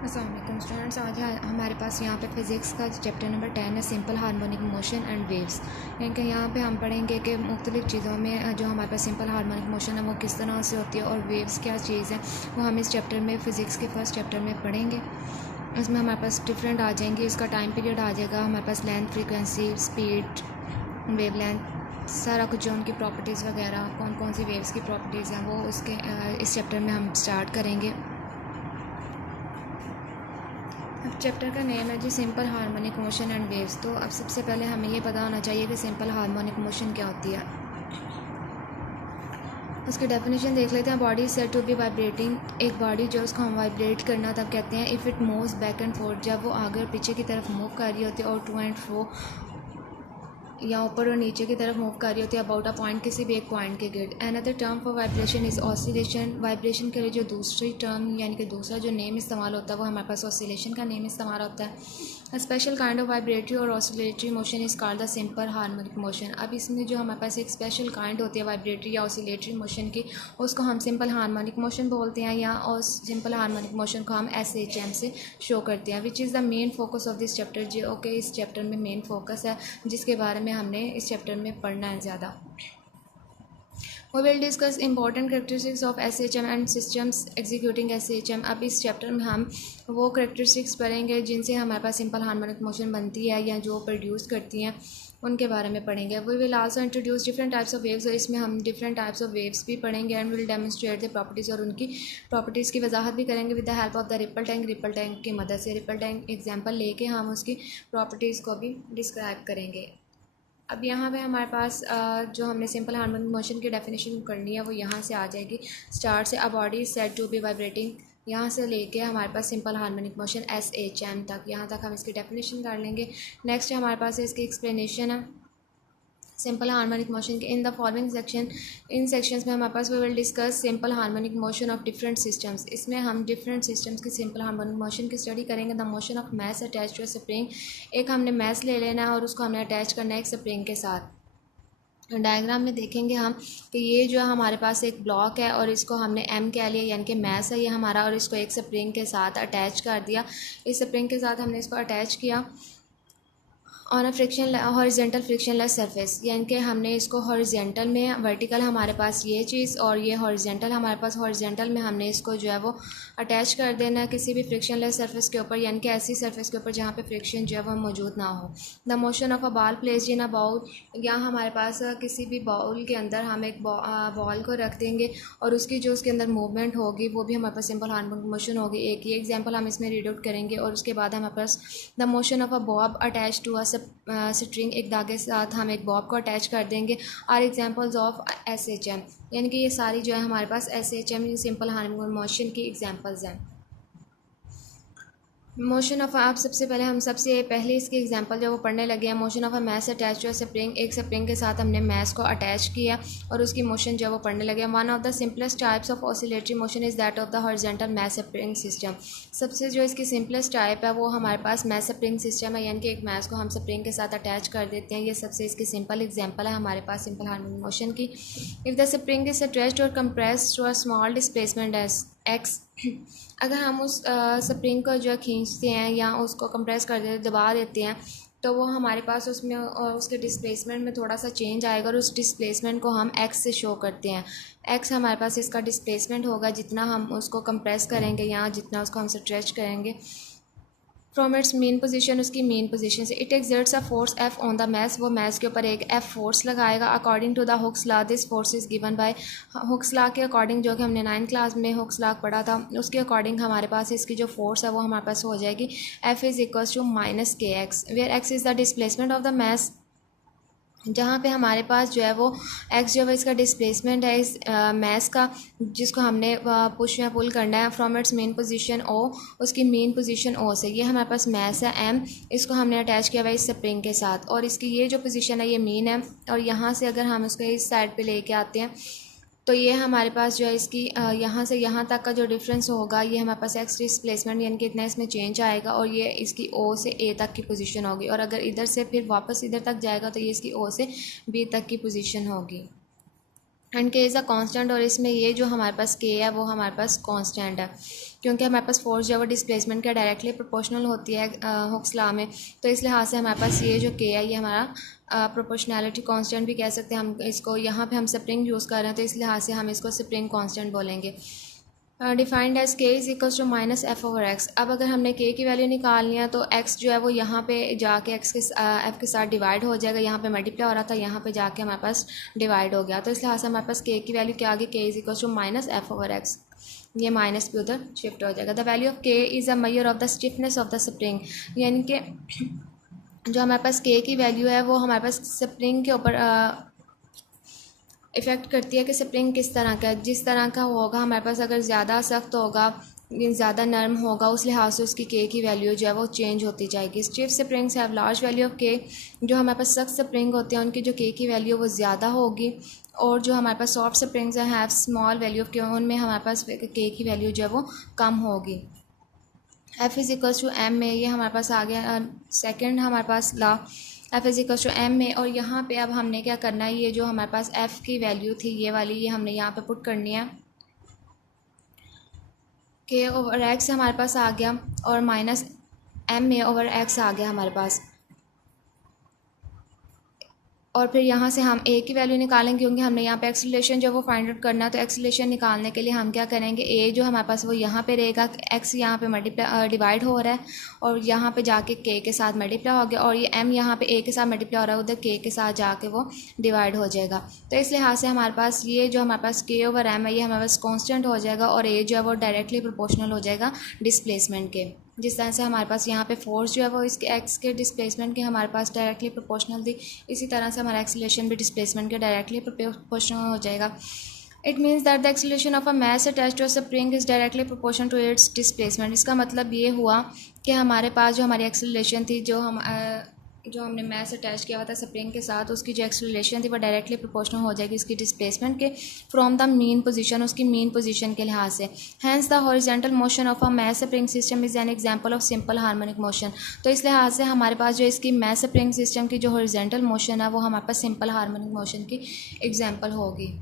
अस्सलाम वालेकुम स्टूडेंट्स। आज हमारे पास यहाँ पे फ़िज़िक्स का चैप्टर नंबर 10 है, simple harmonic motion and waves. यानी कि यहाँ पे हम पढ़ेंगे कि मुख्तलिफ़ चीज़ों में जो हमारे पास सिंपल हार्मोनिक मोशन है वो किस तरह से होती है और वेव्स क्या चीज़ है वो हम इस चैप्टर में फ़िज़िक्स के फर्स्ट चैप्टर में पढ़ेंगे। इसमें हमारे पास डिफरेंट आ जाएंगे, इसका टाइम पीरियड आ जाएगा, हमारे पास length, frequency, speed, wavelength, सारा कुछ जो उनकी प्रॉपर्टीज़ वगैरह, कौन कौन सी वेव्स की प्रॉपर्टीज़ हैं वो उसके इस चैप्टर में हम स्टार्ट करेंगे। अब चैप्टर का नेम है जी simple harmonic motion and waves. तो अब सबसे पहले हमें ये पता होना चाहिए कि सिंपल हार्मोनिक मोशन क्या होती है। उसकी डेफिनेशन देख लेते हैं। Body is said to be vibrating. एक बॉडी जो उसको हम वाइब्रेट करना तब कहते हैं if it moves back and forth, जब वो आगे और पीछे की तरफ मूव कर रही होती है, और टू एंड फ्रो या ऊपर और नीचे की तरफ मूव कर रही होती है अबाउट अ पॉइंट, किसी भी एक पॉइंट के गिर्द। Another term for vibration is oscillation. Vibration के लिए जो दूसरी टर्म यानी कि दूसरा जो नेम इस्तेमाल होता है वो हमारे पास ऑसिलेशन का नेम इस्तेमाल होता है। A special kind of vibratory और oscillatory motion is called the simple harmonic motion. अब इसमें जो हमारे पास एक स्पेशल काइंड होती है वाइब्रेटरी या ऑसिलेटरी मोशन की, उसको हम सिंपल हार्मोनिक मोशन बोलते हैं, या और सिंपल हार्मोनिक मोशन को हम SHM से शो करते हैं, which is the main focus of this chapter. जो कि इस चैप्टर में मेन फोकस है, जिसके बारे में हमने इस चैप्टर में पढ़ना है ज़्यादा। We will discuss important characteristics of SHM and systems executing SHM। अब इस चैप्टर में हम वो करेक्टरिस्टिक्स पढ़ेंगे जिनसे हमारे पास सिंपल हार्मोनिक मोशन बनती है या जो प्रोड्यूस करती हैं, उनके बारे में पढ़ेंगे। We will also introduce different types of waves, और इसमें हम डिफरेंट टाइप्स ऑफ वेव्स भी पढ़ेंगे। And will demonstrate the properties, और उनकी प्रॉपर्टीज़ की वजाहत भी करेंगे with the help of the ripple tank. Ripple tank की मदद से, रिपल टैंक एग्जाम्पल लेके हम उसकी प्रॉपर्टीज़ को भी डिस्क्राइब करेंगे। अब यहाँ पे हमारे पास जो हमने सिंपल हार्मोनिक मोशन की डेफिनेशन करनी है वो यहाँ से आ जाएगी। स्टार्ट से, a body is said to be vibrating, यहाँ से लेके हमारे पास सिंपल हार्मोनिक मोशन SHM तक, यहाँ तक हम इसकी डेफिनेशन कर लेंगे। नेक्स्ट हमारे पास इसकी एक्सप्लेनेशन है सिंपल हार्मोनिक मोशन के। In the following section, in sections में हमारे पास we will discuss simple harmonic motion of different systems. इसमें हम डिफरेंट सिस्टम्स की सिंपल हार्मोनिक मोशन की स्टडी करेंगे। The motion of mass attach to a spring. एक हमने मास ले लेना है और उसको हमने अटैच करना है एक स्प्रिंग के साथ। डायग्राम में देखेंगे हम कि ये जो हमारे पास एक ब्लॉक है और इसको हमने M कह लिया, यानी कि मास है ये हमारा, और इसको एक स्प्रिंग के साथ अटैच कर दिया। इस स्प्रिंग के साथ हमने इसको अटैच किया on a friction horizontal frictionless surface, यानी कि हमने इसको हॉरिजेंटल में, वर्टिकल हमारे पास ये चीज़ और ये हॉरिजेंटल हमारे पास, हॉरिजेंटल में हमने इसको जो है वो अटैच कर देना है किसी भी फ्रिक्शनलेस सरफेस के ऊपर, यानी कि ऐसी सरफेस के ऊपर जहाँ पे फ्रिक्शन जो है वो मौजूद ना हो। The motion of a ball placed in a bowl, या हमारे पास किसी भी बाउल के अंदर हम एक बॉल को रख देंगे और उसकी जो उसके अंदर मूवमेंट होगी वो भी हमारे पास सिंपल हार्मोनिक मोशन होगी। एक ही एग्जाम्पल हम इसमें रीड आउट करेंगे, और उसके बाद हमारे पास the motion of a bob attach to a string, एक धागे के साथ हम एक बॉब को अटैच कर देंगे। आर एग्जाम्पल्स ऑफ SHM, यानी कि ये सारी जो है हमारे पास SHM सिंपल हार्मोनिक मोशन की एग्जाम्पल्स हैं। मोशन ऑफ, आप सबसे पहले हम सबसे पहले इसके एग्जांपल जब वो पढ़ने लगे हैं। Motion of a mass attach to a spring, एक स्प्रिंग के साथ हमने मैस को अटैच किया और उसकी मोशन जो है वो पढ़ने लगे। One of the simplest types of oscillatory motion is that of the horizontal mass spring system. सबसे जो इसकी सिंपलेस्ट टाइप है वो हमारे पास मैस स्प्रिंग सिस्टम है, यानी कि एक मैस को हम स्प्रिंग के साथ अटैच कर देते हैं। ये सबसे इसकी सिंपल एग्जाम्पल है हमारे पास सिंपल हार्मोनिक मोशन की। If the spring is stretched और compressed to a small displacement as x, अगर हम उस स्प्रिंग को जो खींचते हैं या उसको कंप्रेस कर देते, दबा देते हैं, तो वो हमारे पास उसमें उसके डिस्प्लेसमेंट में थोड़ा सा चेंज आएगा, और उस डिस्प्लेसमेंट को हम x से शो करते हैं। x हमारे पास इसका डिस्प्लेसमेंट होगा जितना हम उसको कंप्रेस करेंगे या जितना उसको हम स्ट्रेच करेंगे फ्रॉम इट्स मेन पोजीशन, उसकी मेन पोजीशन से। It exerts a force F on the mass, वो मैस के ऊपर एक F फोर्स लगाएगा। According to the Hooke's law, this force is given by Hooke's law के अकॉर्डिंग, जो कि हमने 9th क्लास में हुक्स लॉ पढ़ा था, उसके अकॉर्डिंग हमारे पास इसकी जो फोर्स है वो हमारे पास हो जाएगी F is equals to -kx, where x is the displacement of the mass, जहाँ पे हमारे पास जो है वो x जो है इसका डिस्प्लेसमेंट है इस मैस का, जिसको हमने पुश या पुल करना है from its main position O, उसकी मेन पोजीशन O से। ये हमारे पास मैस है M, इसको हमने अटैच किया हुआ है इस स्प्रिंग के साथ, और इसकी ये जो पोजीशन है ये मेन है, और यहाँ से अगर हम उसको इस साइड पे लेके आते हैं तो ये हमारे पास जो है इसकी यहाँ से यहाँ तक का जो डिफरेंस होगा ये हमारे पास x डिस्प्लेसमेंट, यानी कि इतना इसमें चेंज आएगा, और ये इसकी O से A तक की पोजीशन होगी, और अगर इधर से फिर वापस इधर तक जाएगा तो ये इसकी O से B तक की पोजीशन होगी। And K is a constant, और इसमें ये जो हमारे पास K है वो हमारे पास कांस्टेंट है। क्योंकि हमारे पास फोर्स जो है वो डिस्प्लेसमेंट का डायरेक्टली प्रोपोर्शनल होती है हुक्स लॉ में। तो इस लिहाज से हमारे पास ये जो के है ये हमारा प्रोपोर्शनैलिटी कांस्टेंट भी कह सकते हैं हम इसको। यहाँ पे हम स्प्रिंग यूज़ कर रहे हैं तो इस लिहाज से हम इसको स्प्रिंग कांस्टेंट बोलेंगे। Defined as K is equals to minus F over X. अब अगर हमने के की वैल्यू निकालनी है तो एक्स जो है वो यहाँ पे जाके एक्स के एफ के साथ डिवाइड हो जाएगा। यहाँ पे मल्टीप्लाई हो रहा था, यहाँ पे जाके हमारे पास डिवाइड हो गया। तो इस लिहाज से हमारे पास के की वैल्यू क्या आ गई, K is equals to minus F over X. ये माइनस भी उधर शिफ्ट हो जाएगा। The value of K is a measure of the stiffness of the spring, यानी कि जो हमारे पास के की वैल्यू है वो हमारे पास स्प्रिंग के ऊपर इफ़ेक्ट करती है कि स्प्रिंग किस तरह का है। जिस तरह का होगा हमारे पास, अगर ज़्यादा सख्त होगा, ज़्यादा नरम होगा, उस लिहाज से उसकी के की वैल्यू जो है वो चेंज होती जाएगी। Stiff springs have large value of के। जो हमारे पास सख्त स्प्रिंग होते हैं उनकी जो के की वैल्यू वो ज़्यादा होगी, और जो हमारे पास सॉफ्ट स्प्रिंग्स हैं हैव स्मॉल वैल्यू ऑफ के, उनमें हमारे पास के की वैल्यू जो है वो कम होगी। F is equals to M में ये हमारे पास आ गया सेकेंड हमारे पास law, F is equals to M में। और यहाँ पे अब हमने क्या करना है, ये जो हमारे पास एफ़ की वैल्यू थी ये वाली, ये हमने यहाँ पे पुट करनी है। के ओवर एक्स हमारे पास आ गया और माइनस एम में ओवर एक्स आ गया हमारे पास। और फिर यहाँ से हम ए की वैल्यू निकालेंगे क्योंकि हमने यहाँ पे एक्सीलरेशन जो वो फाइंड आउट करना है। तो एक्सीलरेशन निकालने के लिए हम क्या करेंगे, ए जो हमारे पास वो यहाँ पे रहेगा, एक्स यहाँ पे मल्टीप्लाई डिवाइड हो रहा है और यहाँ पे जाके के साथ मल्टीप्लाई हो गया, और ये एम यहाँ पे ए के साथ मल्टीप्लाई हो रहा है, उधर के साथ जाके वो डिवाइड हो जाएगा। तो इस लिहाज से हमारे पास ये जो हमारे पास के ओवर एम है ये हमारे पास कॉन्स्टेंट हो जाएगा, और ए जो है वो डायरेक्टली प्रोपोर्शनल हो जाएगा डिस्प्लेसमेंट के। जिस तरह से हमारे पास यहाँ पे फोर्स जो है वो इसके एक्स के डिस्प्लेसमेंट के हमारे पास डायरेक्टली प्रोपोर्शनल थी, इसी तरह से हमारा एक्सीलरेशन भी डिस्प्लेसमेंट के डायरेक्टली प्रोपोर्शनल हो जाएगा। It means that the acceleration of a mass attached to a spring is directly proportional to its displacement. इसका मतलब ये हुआ कि हमारे पास जो हमारी एक्सीलरेशन थी, जो हमने मास अटैच किया हुआ था स्प्रिंग के साथ, उसकी जो एक्सीलरेशन थी वो डायरेक्टली प्रोपोर्शनल हो जाएगी उसकी डिस्प्लेसमेंट के फ्रॉम द मीन पोजीशन, उसकी मीन पोजीशन के लिहाज से। Hence the horizontal motion of a mass spring system is an example of simple harmonic motion. तो इस लिहाज से हमारे पास जो इसकी मास स्प्रिंग सिस्टम की जो हॉरिजॉन्टल मोशन है वो हमारे पास सिंपल हार्मोनिक मोशन की एग्जाम्पल होगी।